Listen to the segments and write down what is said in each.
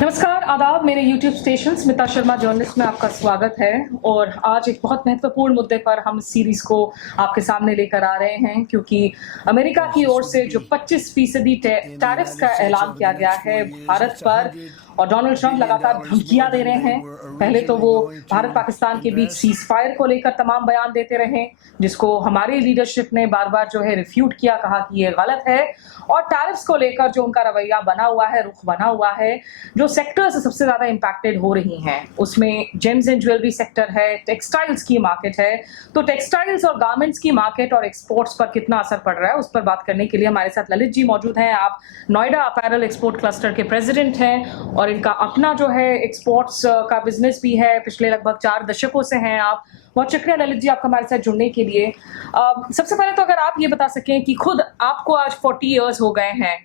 नमस्कार, आदाब। मेरे YouTube station Smita Sharma journalist में आपका स्वागत है। और आज एक बहुत महत्वपूर्ण मुद्दे पर हम इस सीरीज को आपके सामने लेकर आ रहे हैं, क्योंकि अमेरिका की ओर से जो 25% टैरिफ्स का ऐलान किया गया है भारत पर, और डोनाल्ड ट्रंप लगातार धमकियां दे रहे हैं। पहले तो वो भारत पाकिस्तान के बीच सीज फायर को लेकर तमाम बयान देते रहे, जिसको हमारी लीडरशिप ने बार बार जो है रिफ्यूट किया, कहा कि ये गलत है। और टैरिफ्स को लेकर जो उनका रवैया बना हुआ है, रुख बना हुआ है, जो सेक्टर्स सबसे ज्यादा इंपैक्टेड हो रही हैं उसमें जेम्स एंड ज्वेलरी सेक्टर है, टेक्सटाइल्स की मार्केट है। तो टेक्सटाइल्स और गारमेंट्स की मार्केट और एक्सपोर्ट्स पर कितना असर पड़ रहा है, उस पर बात करने के लिए हमारे साथ ललित जी मौजूद हैं। आप नोएडा अपैरल एक्सपोर्ट क्लस्टर के प्रेसिडेंट हैं और इनका अपना जो है एक्सपोर्ट्स का बिजनेस भी है, पिछले लगभग 4 दशकों से हैं आप। बहुत शुक्रिया ललित जी आपका हमारे साथ जुड़ने के लिए। सबसे पहले तो अगर आप ये बता सकें कि खुद आपको आज 40 इयर्स हो गए हैं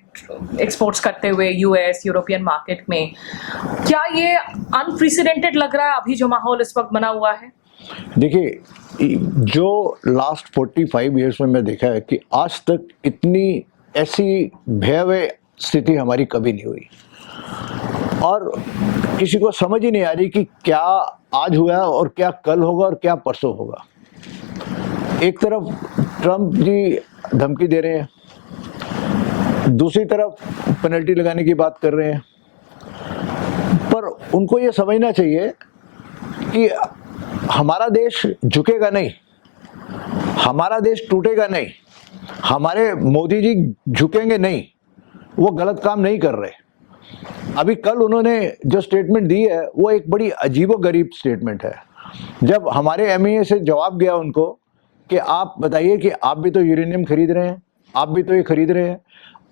एक्सपोर्ट्स करते हुए यूएस यूरोपियन मार्केट में, क्या ये अनप्रेसिडेंटेड लग रहा है अभी जो माहौल इस वक्त बना हुआ है? देखिए, जो लास्ट 45 इयर्स में मैं देखा है कि आज तक इतनी ऐसी भयावह स्थिति हमारी कभी नहीं हुई, और किसी को समझ ही नहीं आ रही कि क्या आज हुआ और क्या कल होगा और क्या परसों होगा। एक तरफ ट्रंप जी धमकी दे रहे हैं, दूसरी तरफ पेनल्टी लगाने की बात कर रहे हैं, पर उनको ये समझना चाहिए कि हमारा देश झुकेगा नहीं, हमारा देश टूटेगा नहीं, हमारे मोदी जी झुकेंगे नहीं, वो गलत काम नहीं कर रहे। अभी कल उन्होंने जो स्टेटमेंट दी है वो एक बड़ी अजीबोगरीब स्टेटमेंट है। जब हमारे एमईए से जवाब गया उनको कि आप बताइए कि आप भी तो यूरेनियम खरीद रहे हैं, आप भी तो ये खरीद रहे हैं,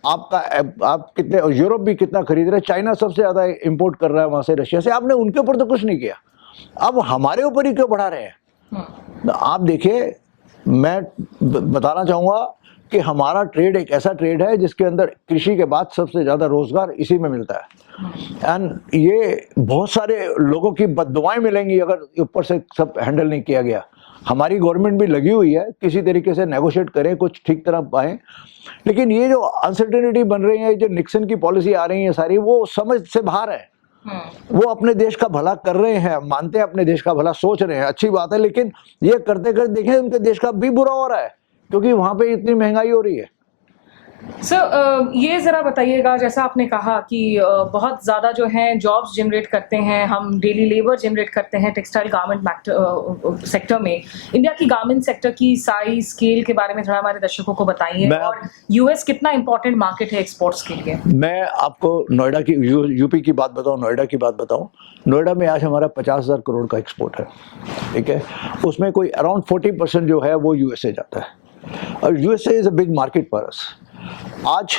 आप कितने, यूरोप भी कितना खरीद रहे हैं, चाइना सबसे ज़्यादा इंपोर्ट कर रहा है वहाँ से, रशिया से, आपने उनके ऊपर तो कुछ नहीं किया, अब हमारे ऊपर ही क्यों बढ़ा रहे हैं? तो आप देखिए, मैं बताना चाहूँगा कि हमारा ट्रेड एक ऐसा ट्रेड है जिसके अंदर कृषि के बाद सबसे ज़्यादा रोजगार इसी में मिलता है। एंड ये बहुत सारे लोगों की बददुआएं मिलेंगी अगर ऊपर से सब हैंडल नहीं किया गया। हमारी गवर्नमेंट भी लगी हुई है किसी तरीके से नेगोशिएट करें, कुछ ठीक तरह पाएं, लेकिन ये जो अनसर्टेनिटी बन रही है, जो निक्सन की पॉलिसी आ रही है सारी, वो समझ से बाहर है। वो अपने देश का भला कर रहे हैं, मानते हैं अपने देश का भला, सोच रहे हैं, अच्छी बात है, लेकिन ये करते करते देखें उनके देश का भी बुरा हो रहा है, क्योंकि वहां पे इतनी महंगाई हो रही है। सर, ये जरा बताइएगा, जैसा आपने कहा कि बहुत ज्यादा जो है जॉब्स जनरेट करते हैं, हम डेली लेबर जनरेट करते हैं टेक्सटाइल गारमेंट सेक्टर में। इंडिया की गारमेंट सेक्टर की साइज स्केल के बारे में थोड़ा हमारे दर्शकों को बताइए, और यूएस कितना इंपॉर्टेंट मार्केट है एक्सपोर्ट्स के लिए। मैं आपको नोएडा की, यूपी की बात बताऊं, नोएडा की बात बताऊं। नोएडा में आज हमारा 50,000 करोड़ का एक्सपोर्ट है, ठीक है। उसमें कोई अराउंड 40% जो है वो यूएसए जाता है, और USA is a big market for us. आज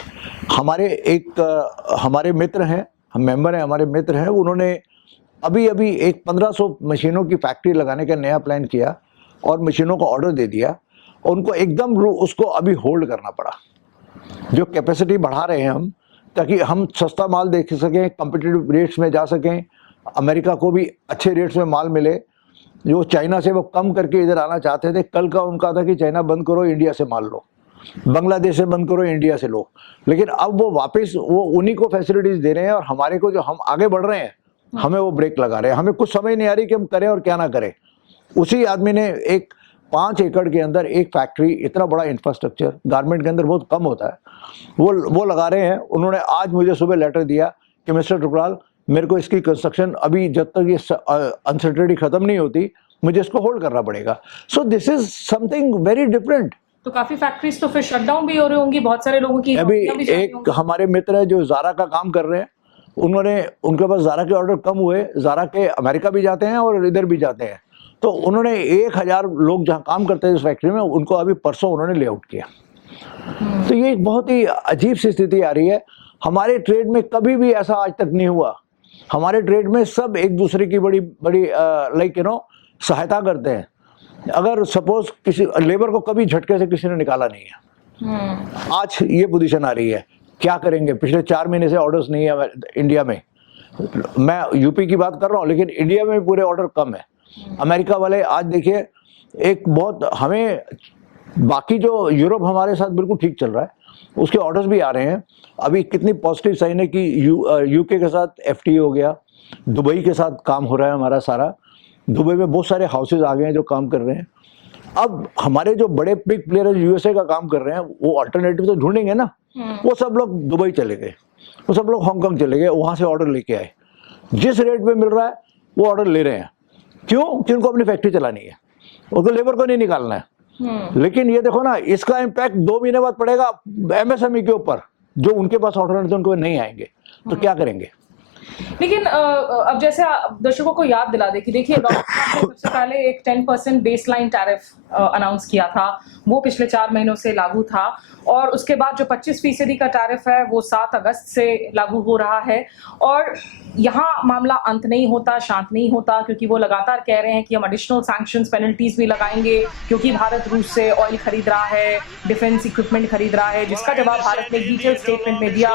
हमारे मित्र हैं, हम मेंबर हैं, हमारे मित्र हैं, उन्होंने अभी अभी एक 1500 मशीनों की फैक्ट्री लगाने का नया प्लान किया और मशीनों को ऑर्डर दे दिया, और उनको एकदम उसको अभी होल्ड करना पड़ा। जो कैपेसिटी बढ़ा रहे हैं हम, ताकि हम सस्ता माल देख सकें, कम्पिटिटिव रेट्स में जा सकें, अमेरिका को भी अच्छे रेट्स में माल मिले। जो चाइना से वो कम करके इधर आना चाहते थे, कल का उनका था कि चाइना बंद करो, इंडिया से माल लो, बांग्लादेश से बंद करो, इंडिया से लो, लेकिन अब वो वापस वो उन्हीं को फैसिलिटीज दे रहे हैं, और हमारे को जो हम आगे बढ़ रहे हैं हमें वो ब्रेक लगा रहे हैं। हमें कुछ समझ नहीं आ रही कि हम करें और क्या ना करें। उसी आदमी ने एक 5 एकड़ के अंदर एक फैक्ट्री, इतना बड़ा इंफ्रास्ट्रक्चर गारमेंट के अंदर बहुत कम होता है, वो लगा रहे हैं। उन्होंने आज मुझे सुबह लेटर दिया कि मिस्टर टुकराल, मेरे को इसकी कंस्ट्रक्शन अभी जब तक ये अनसर्टेनिटी खत्म नहीं होती, मुझे इसको होल्ड करना पड़ेगा। So this is something very different. तो काफी फैक्ट्रीज तो फिर शटडाउन भी हो रही होंगी, बहुत सारे लोगों की। अभी एक हमारे मित्र है जो जारा का काम कर रहे हैं, उनके पास जारा के ऑर्डर कम हुए, जारा के अमेरिका भी जाते हैं और इधर भी जाते हैं, तो उन्होंने 1000 लोग जहाँ काम करते हैं इस फैक्ट्री में, उनको अभी परसों उन्होंने लेआउट किया। तो ये एक बहुत ही अजीब सी स्थिति आ रही है। हमारे ट्रेड में कभी भी ऐसा आज तक नहीं हुआ। हमारे ट्रेड में सब एक दूसरे की बड़ी बड़ी सहायता करते हैं। अगर सपोज किसी लेबर को कभी झटके से किसी ने निकाला नहीं है, आज ये पोजीशन आ रही है, क्या करेंगे? पिछले 4 महीने से ऑर्डर्स नहीं है इंडिया में। मैं यूपी की बात कर रहा हूँ, लेकिन इंडिया में पूरे ऑर्डर कम है। अमेरिका वाले आज देखिए, एक बहुत हमें, बाकी जो यूरोप हमारे साथ बिल्कुल ठीक चल रहा है, उसके ऑर्डर्स भी आ रहे हैं। अभी कितनी पॉजिटिव साइन है कि यूके के साथ एफटीए हो गया, दुबई के साथ काम हो रहा है हमारा सारा। दुबई में बहुत सारे हाउसेज आ गए हैं जो काम कर रहे हैं। अब हमारे जो बड़े बिग प्लेयर यूएसए का काम कर रहे हैं वो अल्टरनेटिव तो ढूंढेंगे ना। वो सब लोग दुबई चले गए, वो सब लोग हांगकांग चले गए, वहां से ऑर्डर लेके आए। जिस रेट पे मिल रहा है वो ऑर्डर ले रहे हैं। क्यों? कि उनको अपनी फैक्ट्री चलानी है, उनको लेबर को नहीं निकालना है। लेकिन ये देखो ना, इसका इम्पैक्ट 2 महीने बाद पड़ेगा एमएसएमई के ऊपर, जो उनके पास ऑर्डर थे उनको नहीं आएंगे, तो क्या करेंगे? लेकिन अब जैसे दर्शकों को याद दिला दे कि देखिए डोनाल्ड ट्रंप ने सबसे पहले एक 10% बेसलाइन टैरिफ अनाउंस किया था, वो पिछले 4 महीनों से लागू था, और उसके बाद जो 25% का टैरिफ है वो 7 अगस्त से लागू हो रहा है। और यहाँ मामला अंत नहीं होता, शांत नहीं होता, क्योंकि वो लगातार कह रहे हैं कि हम एडिशनल सैंक्शंस पेनल्टीज भी लगाएंगे, क्योंकि भारत रूस से ऑयल खरीद रहा है, डिफेंस इक्विपमेंट खरीद रहा है, जिसका जवाब भारत ने डिटेल स्टेटमेंट में दिया,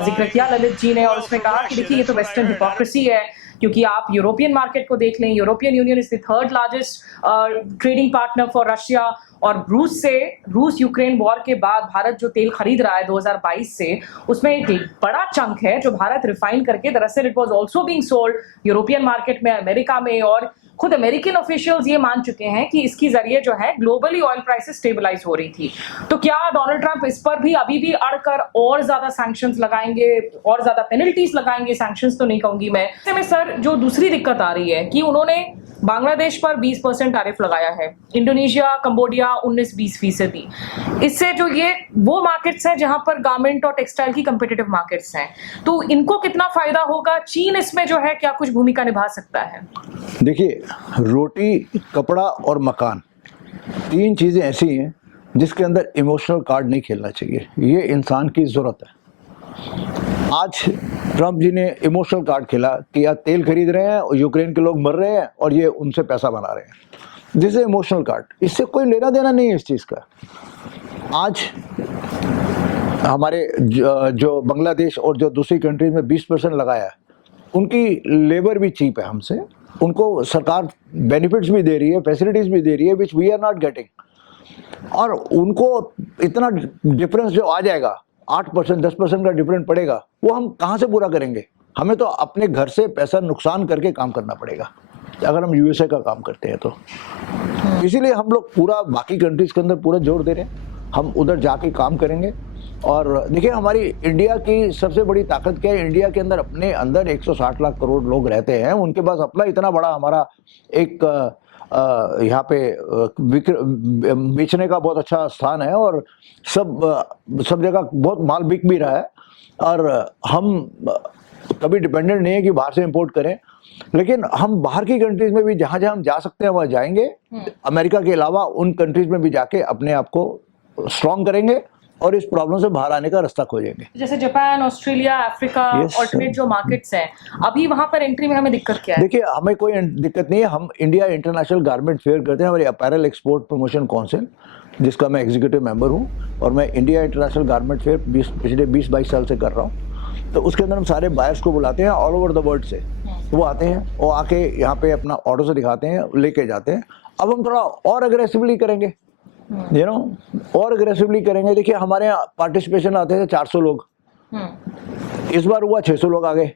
जिक्र किया ललित जी ने, और उसमें कहा कि देखिए ये तो वेस्टर्न हिपोक्रेसी है, क्योंकि आप यूरोपियन मार्केट को देख लें, European union is the 3rd largest trading partner for Russia, और रूस यूक्रेन वॉर के बाद भारत जो तेल खरीद रहा है 2022 से, उसमें एक बड़ा चंक है जो भारत रिफाइन करके, दरअसल it was also being sold European market में, अमेरिका में, और खुद अमेरिकन ऑफिशियल्स ये मान चुके हैं कि इसकी जरिए जो है ग्लोबली ऑयल प्राइसेस स्टेबलाइज हो रही थी। तो क्या डोनाल्ड ट्रंप इस पर भी अभी भी अड़कर और ज्यादा सैंक्शंस लगाएंगे, और ज्यादा पेनल्टीज लगाएंगे? सैंक्शंस तो नहीं कहूंगी मैं। ऐसे में सर जो दूसरी दिक्कत आ रही है कि उन्होंने बांग्लादेश पर 20% टैरिफ लगाया है, इंडोनेशिया, कंबोडिया 19-20%। इससे जो ये वो मार्केट्स हैं जहां पर गारमेंट और टेक्सटाइल की कंपिटिटिव मार्केट्स हैं, तो इनको कितना फायदा होगा? चीन इसमें जो है क्या कुछ भूमिका निभा सकता है? देखिए, रोटी, कपड़ा और मकान, 3 चीजें ऐसी हैं जिसके अंदर इमोशनल कार्ड नहीं खेलना चाहिए। ये इंसान की जरूरत है। आज ट्रंप जी ने इमोशनल कार्ड खेला कि यार तेल खरीद रहे हैं और यूक्रेन के लोग मर रहे हैं और ये उनसे पैसा बना रहे हैं। दिस इज इमोशनल कार्ड, इससे कोई लेना देना नहीं है इस चीज़ का। आज हमारे जो बांग्लादेश और जो दूसरी कंट्रीज में 20% लगाया है, उनकी लेबर भी चीप है हमसे, उनको सरकार बेनिफिट्स भी दे रही है, फैसिलिटीज भी दे रही है, which we are not getting. और उनको इतना डिफरेंस जो आ जाएगा, 8% 10% का डिफरेंस पड़ेगा, वो हम कहाँ से पूरा करेंगे? हमें तो अपने घर से पैसा नुकसान करके काम करना पड़ेगा अगर हम यूएसए का काम करते हैं तो। इसीलिए हम लोग पूरा बाकी कंट्रीज के अंदर पूरा जोर दे रहे हैं, हम उधर जाके काम करेंगे। और देखिए, हमारी इंडिया की सबसे बड़ी ताकत क्या है? इंडिया के अंदर अपने अंदर 160 लाख करोड़ लोग रहते हैं, उनके पास अपना इतना बड़ा हमारा एक यहाँ पे बेचने का बहुत अच्छा स्थान है, और सब जगह बहुत माल बिक भी रहा है। और हम कभी डिपेंडेंट नहीं है कि बाहर से इंपोर्ट करें, लेकिन हम बाहर की कंट्रीज में भी जहाँ जहाँ हम जा सकते हैं वहाँ जाएंगे। अमेरिका के अलावा उन कंट्रीज में भी जाके अपने आप को स्ट्रॉन्ग करेंगे और इस प्रॉब्लम से बाहर आने का रास्ता खोजेंगे। जैसे जापान, ऑस्ट्रेलिया, अफ्रीका, ऑल्टरनेट जो मार्केट्स हैं, अभी वहां पर एंट्री में हमें दिक्कत क्या है? देखिए, हमें कोई दिक्कत नहीं है। हम इंडिया इंटरनेशनल गारमेंट फेयर करते हैं, हमारी अपैरल एक्सपोर्ट प्रमोशन काउंसिल, जिसका मैं एग्जीक्यूटिव मेंबर हूँ, और मैं इंडिया इंटरनेशनल गारमेंट फेयर पिछले 20-22 साल से कर रहा हूँ। तो उसके अंदर हम सारे बायर्स को बुलाते हैं ऑल ओवर द वर्ल्ड से, वो आते हैं, वो आके यहाँ पे अपना ऑर्डर से दिखाते हैं, लेके जाते हैं। अब हम थोड़ा और अग्रेसिवली करेंगे, और अग्रेसिवली करेंगे। देखिए, हमारे यहाँ पार्टिसिपेशन आते थे 400 लोग, इस बार हुआ 600 लोग आ गए।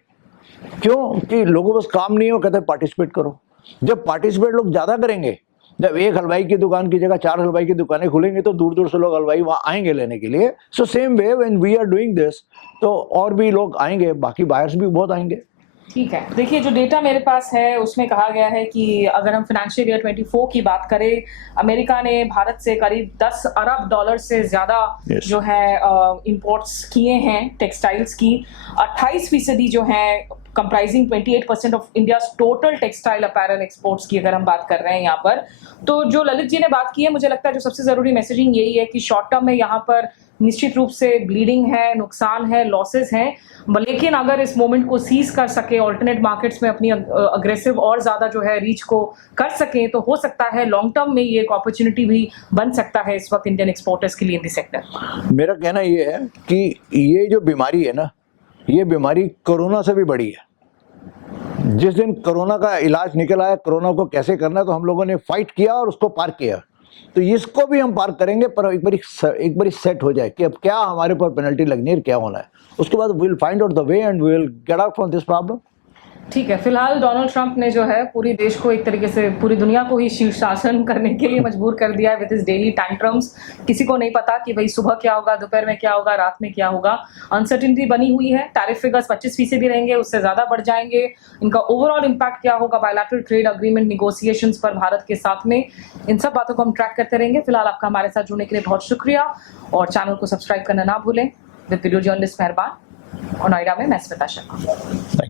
क्यों? कि लोगों को बस काम नहीं हो, कहते पार्टिसिपेट करो। जब पार्टिसिपेट लोग ज्यादा करेंगे, जब एक हलवाई की दुकान की जगह 4 हलवाई की दुकानें खुलेंगी, तो दूर दूर से लोग हलवाई वहां आएंगे लेने के लिए। So same way when we are doing this, तो और भी लोग आएंगे, बाकी बायर्स भी बहुत आएंगे। ठीक है। देखिए, जो डेटा मेरे पास है उसमें कहा गया है कि अगर हम फाइनेंशियल ईयर 24 की बात करें, अमेरिका ने भारत से करीब 10 अरब डॉलर से ज्यादा जो है इंपोर्ट्स किए हैं टेक्सटाइल्स की। 28% जो है comprising 28% of India total textile apparel exports की अगर हम बात कर रहे हैं यहाँ पर। तो जो ललित जी ने बात की है, मुझे लगता है जो सबसे जरूरी मैसेजिंग यही है कि शॉर्ट टर्म में यहाँ पर निश्चित रूप से ब्लीडिंग है, नुकसान है, लॉसेस हैं, लेकिन अगर इस मोमेंट को सीज कर सके, ऑल्टरनेट मार्केट्स में अपनी अग्रेसिव और ज्यादा जो है रीच को कर सके, तो हो सकता है लॉन्ग टर्म में ये एक अपॉर्चुनिटी भी बन सकता है इस वक्त इंडियन एक्सपोर्टर्स के लिए इन द सेक्टर। मेरा कहना ये है कि ये जो बीमारी है ना, ये बीमारी कोरोना से भी बड़ी है। जिस दिन कोरोना का इलाज निकल आया, कोरोना को कैसे करना है, तो हम लोगों ने फाइट किया और उसको पार किया। तो इसको भी हम पार करेंगे, पर एक बारी सेट हो जाए कि अब क्या हमारे पर पेनल्टी लगनी है, क्या होना है, उसके बाद will find out the way and will get out from this problem. ठीक है, फिलहाल डोनाल्ड ट्रंप ने जो है पूरी देश को एक तरीके से पूरी दुनिया को ही शीर्षासन करने के लिए मजबूर कर दिया है विद हिज डेली टैंट्रम्स। किसी को नहीं पता कि भाई सुबह क्या होगा, दोपहर में क्या होगा, रात में क्या होगा। अनसर्टिनिटी बनी हुई है। टैरिफ फिगर्स 25% रहेंगे, उससे ज्यादा बढ़ जाएंगे। इनका ओवरऑल इम्पैक्ट क्या होगा बायलैटरल ट्रेड अग्रीमेंट निगोसिएशंस पर भारत के साथ में, इन सब बातों को हम ट्रैक करते रहेंगे। फिलहाल आपका हमारे साथ जुड़ने के लिए बहुत शुक्रिया और चैनल को सब्सक्राइब करना ना भूलें। विद वीडियो जर्नलिस्ट मेहरबान और नोएडा में मैं स्मिता शर्मा।